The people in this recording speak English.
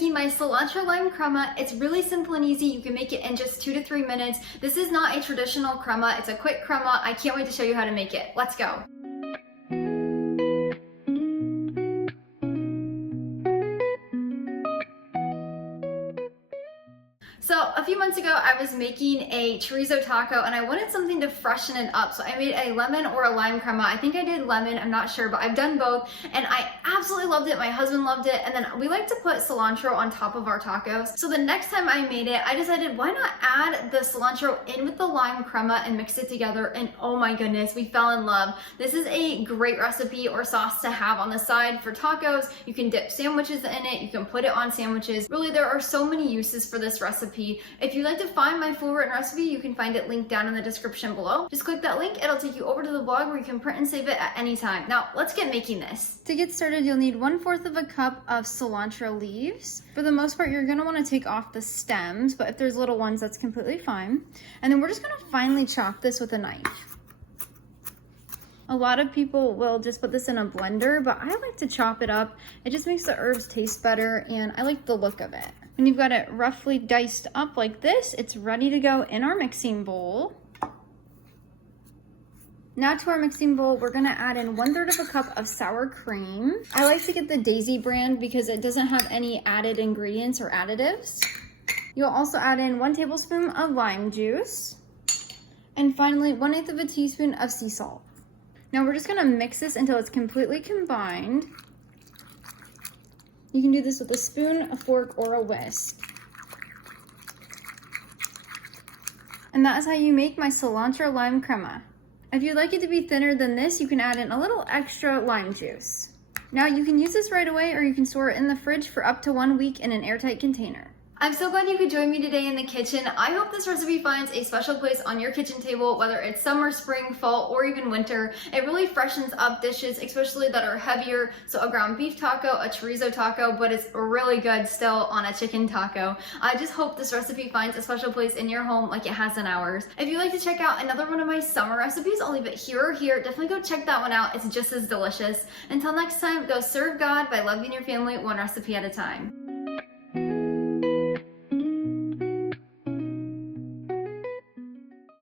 making my cilantro lime crema. It's really simple and easy. You can make it in just 2 to 3 minutes. This is not a traditional crema. It's a quick crema. I can't wait to show you how to make it. Let's go. So a few months ago, I was making a chorizo taco and I wanted something to freshen it up. So I made a lemon or a lime crema. I think I did lemon, I'm not sure, but I've done both and I absolutely loved it. My husband loved it. And then we like to put cilantro on top of our tacos. So the next time I made it, I decided why not add the cilantro in with the lime crema and mix it together. And oh my goodness, we fell in love. This is a great recipe or sauce to have on the side for tacos. You can dip sandwiches in it. You can put it on sandwiches. Really, there are so many uses for this recipe. If you'd like to find my full written recipe, you can find it linked down in the description below. Just click that link, it'll take you over to the blog where you can print and save it at any time. Now, let's get making this. To get started, you'll need 1/4 of a cup of cilantro leaves. For the most part, you're gonna wanna take off the stems, but if there's little ones, that's completely fine. And then we're just gonna finely chop this with a knife. A lot of people will just put this in a blender, but I like to chop it up. It just makes the herbs taste better, and I like the look of it. When you've got it roughly diced up like this, it's ready to go in our mixing bowl. Now to our mixing bowl, we're gonna add in 1/3 of a cup of sour cream. I like to get the Daisy brand because it doesn't have any added ingredients or additives. You'll also add in 1 tablespoon of lime juice. And finally, 1/8 of a teaspoon of sea salt. Now we're just gonna mix this until it's completely combined. You can do this with a spoon, a fork, or a whisk. And that is how you make my cilantro lime crema. If you'd like it to be thinner than this, you can add in a little extra lime juice. Now you can use this right away or you can store it in the fridge for up to 1 week in an airtight container. I'm so glad you could join me today in the kitchen. I hope this recipe finds a special place on your kitchen table, whether it's summer, spring, fall, or even winter. It really freshens up dishes, especially that are heavier. So a ground beef taco, a chorizo taco, but it's really good still on a chicken taco. I just hope this recipe finds a special place in your home like it has in ours. If you'd like to check out another one of my summer recipes, I'll leave it here or here. Definitely go check that one out. It's just as delicious. Until next time, go serve God by loving your family one recipe at a time.